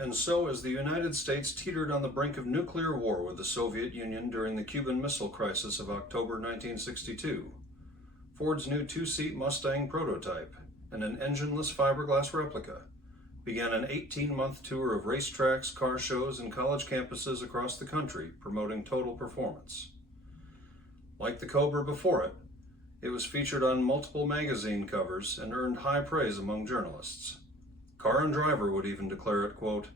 And so, as the United States teetered on the brink of nuclear war with the Soviet Union during the Cuban Missile Crisis of October 1962, Ford's new two-seat Mustang prototype and an engineless fiberglass replica began an 18-month tour of racetracks, car shows, and college campuses across the country promoting total performance. Like the Cobra before it, it was featured on multiple magazine covers and earned high praise among journalists. Car and Driver would even declare it, quote,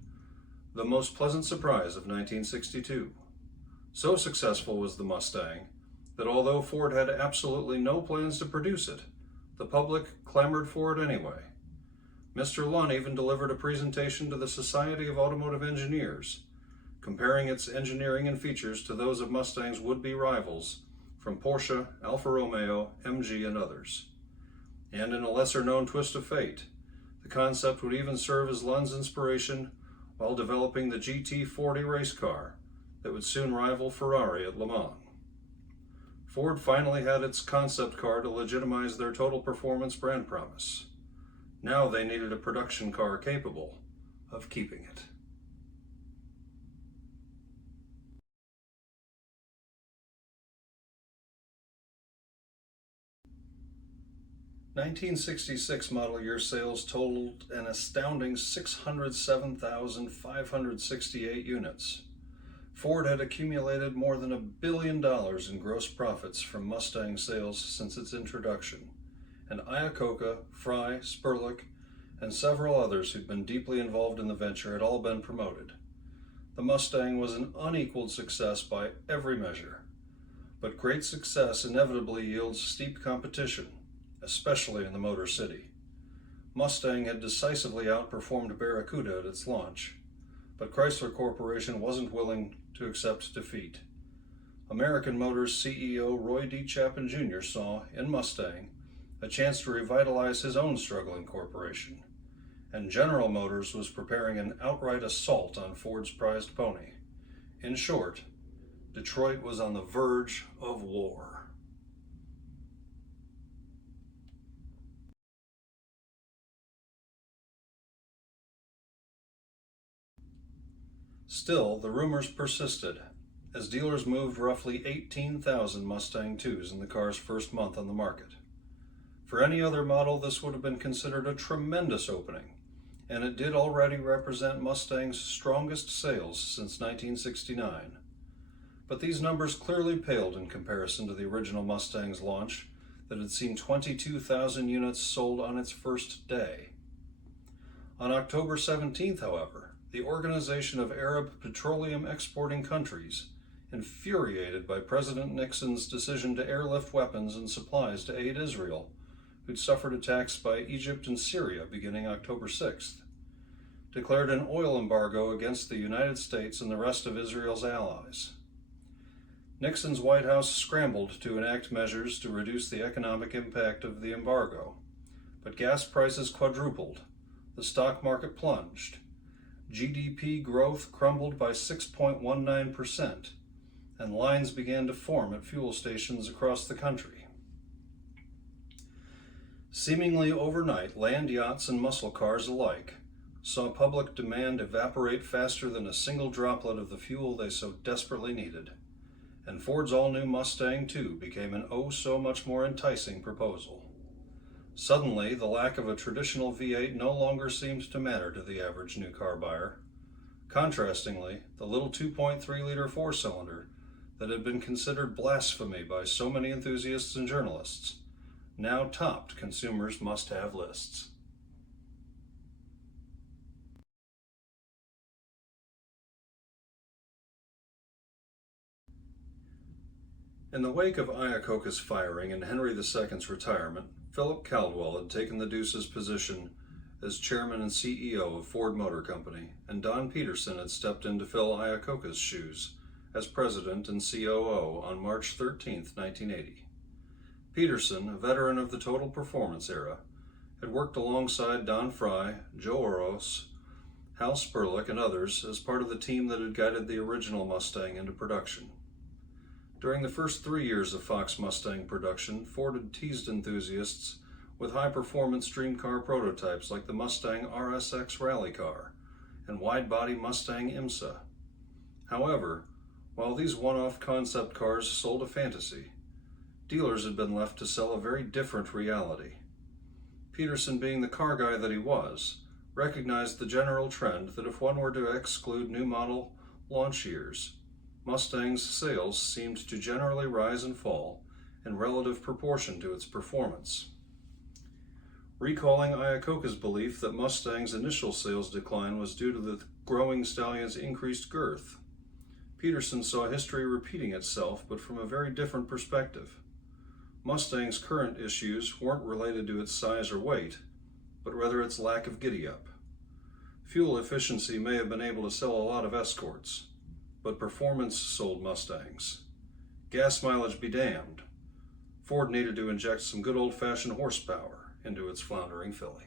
the most pleasant surprise of 1962. So successful was the Mustang that although Ford had absolutely no plans to produce it, the public clamored for it anyway. Mr. Lunn even delivered a presentation to the Society of Automotive Engineers, comparing its engineering and features to those of Mustang's would-be rivals from Porsche, Alfa Romeo, MG, and others. And in a lesser-known twist of fate, the concept would even serve as Lunn's inspiration while developing the GT40 race car that would soon rival Ferrari at Le Mans. Ford finally had its concept car to legitimize their total performance brand promise. Now they needed a production car capable of keeping it. (1966) model year sales totaled an astounding 607,568 units. Ford had accumulated more than $1 billion in gross profits from Mustang sales since its introduction, and Iacocca, Fry, Spurlick, and several others who'd been deeply involved in the venture had all been promoted. The Mustang was an unequaled success by every measure, but great success inevitably yields steep competition, especially in the Motor City. Mustang had decisively outperformed Barracuda at its launch, but Chrysler Corporation wasn't willing to accept defeat. American Motors CEO Roy D. Chapin Jr. saw, in Mustang, a chance to revitalize his own struggling corporation, and General Motors was preparing an outright assault on Ford's prized pony. In short, Detroit was on the verge of war. Still, the rumors persisted, as dealers moved roughly 18,000 Mustang IIs in the car's first month on the market. For any other model, this would have been considered a tremendous opening, and it did already represent Mustang's strongest sales since 1969. But these numbers clearly paled in comparison to the original Mustang's launch that had seen 22,000 units sold on its first day. On October 17th, however, the Organization of Arab Petroleum Exporting Countries, infuriated by President Nixon's decision to airlift weapons and supplies to aid Israel, who'd suffered attacks by Egypt and Syria beginning October 6th, declared an oil embargo against the United States and the rest of Israel's allies. Nixon's White House scrambled to enact measures to reduce the economic impact of the embargo, but gas prices quadrupled, the stock market plunged, GDP growth crumbled by 6.19%, and lines began to form at fuel stations across the country. Seemingly overnight, land yachts and muscle cars alike saw public demand evaporate faster than a single droplet of the fuel they so desperately needed, and Ford's all-new Mustang II became an oh-so-much more enticing proposal. Suddenly, the lack of a traditional V8 no longer seemed to matter to the average new car buyer. Contrastingly, the little 2.3-liter four-cylinder that had been considered blasphemy by so many enthusiasts and journalists now topped consumers' must-have lists. In the wake of Iacocca's firing and Henry II's retirement, Philip Caldwell had taken the Deuce's position as chairman and CEO of Ford Motor Company, and Don Peterson had stepped in to fill Iacocca's shoes as president and COO on March 13, 1980. Peterson, a veteran of the total performance era, had worked alongside Don Fry, Joe Oros, Hal Spurlick, and others as part of the team that had guided the original Mustang into production. During the first 3 years of Fox Mustang production, Ford had teased enthusiasts with high-performance dream car prototypes like the Mustang RSX Rally Car and wide-body Mustang IMSA. However, while these one-off concept cars sold a fantasy, dealers had been left to sell a very different reality. Peterson, being the car guy that he was, recognized the general trend that if one were to exclude new model launch years, Mustang's sales seemed to generally rise and fall in relative proportion to its performance. Recalling Iacocca's belief that Mustang's initial sales decline was due to the growing stallion's increased girth, Peterson saw history repeating itself, but from a very different perspective. Mustang's current issues weren't related to its size or weight, but rather its lack of giddy-up. Fuel efficiency may have been able to sell a lot of Escorts, but performance sold Mustangs. Gas mileage be damned. Ford needed to inject some good old-fashioned horsepower into its floundering filly.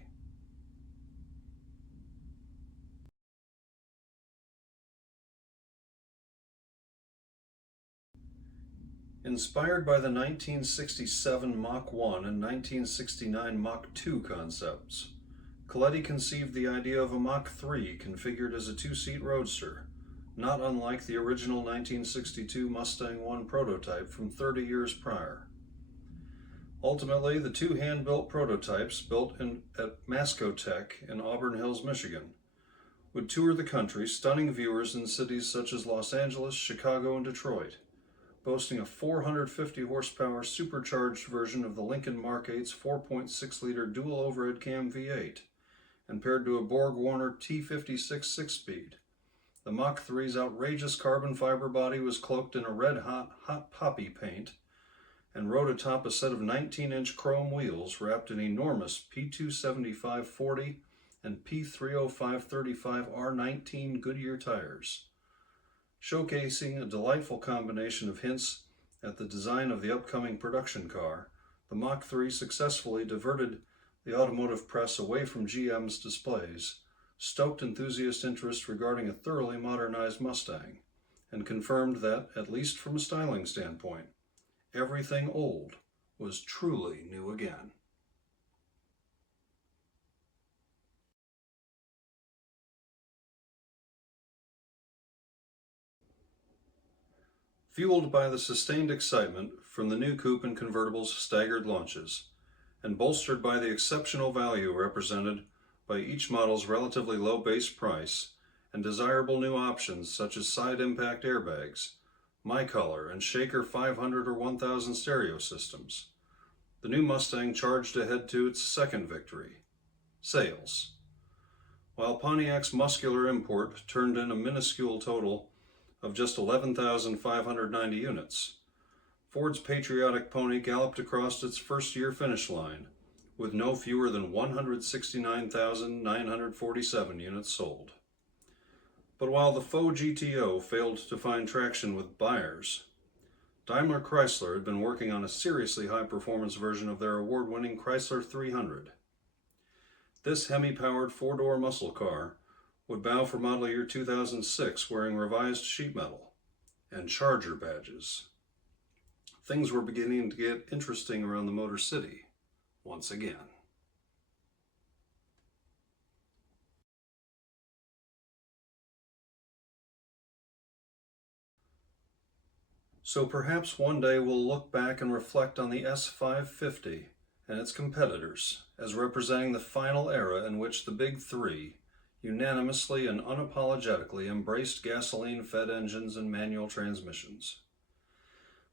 Inspired by the 1967 Mach 1 and 1969 Mach 2 concepts, Coletti conceived the idea of a Mach 3 configured as a two-seat roadster, not unlike the original 1962 Mustang 1 prototype from 30 years prior. Ultimately, the two hand-built prototypes built at Mascotech in Auburn Hills, Michigan, would tour the country, stunning viewers in cities such as Los Angeles, Chicago, and Detroit, boasting a 450 horsepower supercharged version of the Lincoln Mark 8's 4.6-liter dual overhead cam V8, and paired to a Borg-Warner T56 six-speed. The Mach 3's outrageous carbon fiber body was cloaked in a red-hot hot poppy paint and rode atop a set of 19-inch chrome wheels wrapped in enormous P275/40 and P305/35 R19 Goodyear tires, showcasing a delightful combination of hints at the design of the upcoming production car. The Mach 3 successfully diverted the automotive press away from GM's displays, stoked enthusiast interest regarding a thoroughly modernized Mustang, and confirmed that, at least from a styling standpoint, everything old was truly new again. Fueled by the sustained excitement from the new coupe and convertible's staggered launches, and bolstered by the exceptional value represented by each model's relatively low base price and desirable new options such as side impact airbags, Mi-Color, and Shaker 500 or 1000 stereo systems, the new Mustang charged ahead to its second victory, sales. While Pontiac's muscular import turned in a minuscule total of just 11,590 units, Ford's patriotic pony galloped across its first-year finish line with no fewer than 169,947 units sold. But while the faux GTO failed to find traction with buyers, Daimler Chrysler had been working on a seriously high-performance version of their award-winning Chrysler 300. This Hemi-powered four-door muscle car would bow for model year 2006 wearing revised sheet metal and Charger badges. Things were beginning to get interesting around the Motor City once again. So perhaps one day we'll look back and reflect on the S550 and its competitors as representing the final era in which the Big Three unanimously and unapologetically embraced gasoline-fed engines and manual transmissions.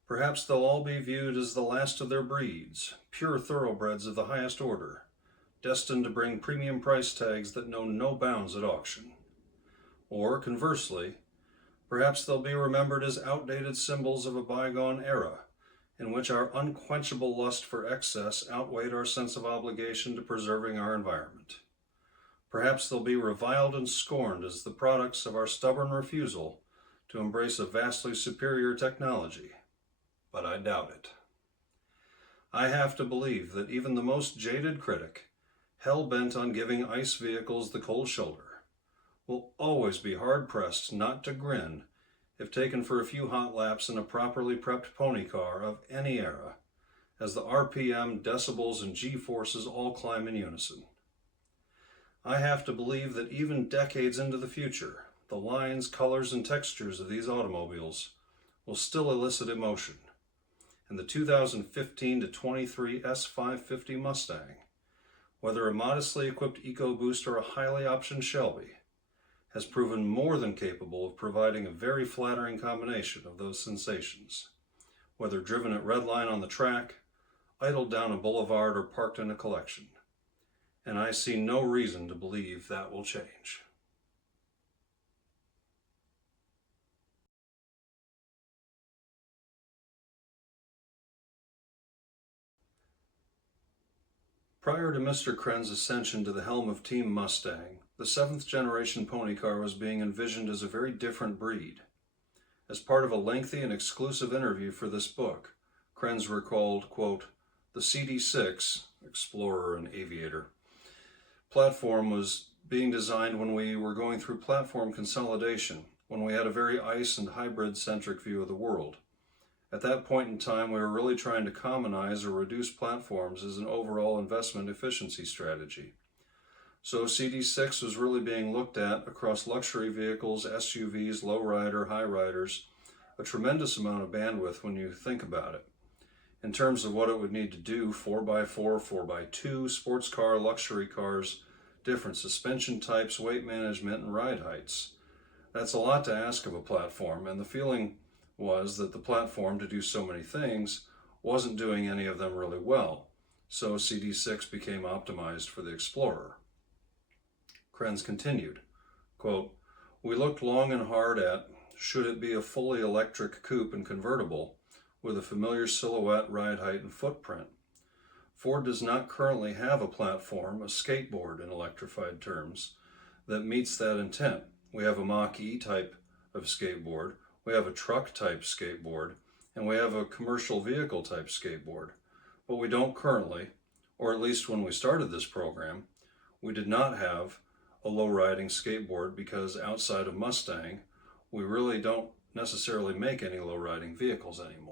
Perhaps they'll all be viewed as the last of their breeds, pure thoroughbreds of the highest order, destined to bring premium price tags that know no bounds at auction. Or, conversely, perhaps they'll be remembered as outdated symbols of a bygone era, in which our unquenchable lust for excess outweighed our sense of obligation to preserving our environment. Perhaps they'll be reviled and scorned as the products of our stubborn refusal to embrace a vastly superior technology, but I doubt it. I have to believe that even the most jaded critic, hell-bent on giving ICE vehicles the cold shoulder, will always be hard-pressed not to grin if taken for a few hot laps in a properly prepped pony car of any era, as the RPM, decibels, and G-forces all climb in unison. I have to believe that even decades into the future, the lines, colors, and textures of these automobiles will still elicit emotion. And the 2015 to 23 S550 Mustang, whether a modestly equipped EcoBoost or a highly optioned Shelby, has proven more than capable of providing a very flattering combination of those sensations, whether driven at redline on the track, idled down a boulevard, or parked in a collection. And I see no reason to believe that will change. Prior to Mr. Kren's ascension to the helm of Team Mustang, the 7th generation pony car was being envisioned as a very different breed. As part of a lengthy and exclusive interview for this book, Krenz recalled, quote, "The CD6, Explorer and Aviator, platform was being designed when we were going through platform consolidation, when we had a very ICE and hybrid-centric view of the world. At that point in time, we were really trying to commonize or reduce platforms as an overall investment efficiency strategy. So CD6 was really being looked at across luxury vehicles, SUVs, lowrider, high riders, a tremendous amount of bandwidth when you think about it. In terms of what it would need to do, 4x4, 4x2, sports car, luxury cars, different suspension types, weight management, and ride heights. That's a lot to ask of a platform, and the feeling was that the platform, to do so many things, wasn't doing any of them really well. So CD6 became optimized for the Explorer." Krenz continued, quote, "We looked long and hard at, should it be a fully electric coupe and convertible with a familiar silhouette, ride height, and footprint? Ford does not currently have a platform, a skateboard in electrified terms, that meets that intent. We have a Mach-E type of skateboard, we have a truck type skateboard, and we have a commercial vehicle type skateboard. But we don't currently, or at least when we started this program, we did not have a low-riding skateboard because outside of Mustang, we really don't necessarily make any low-riding vehicles anymore."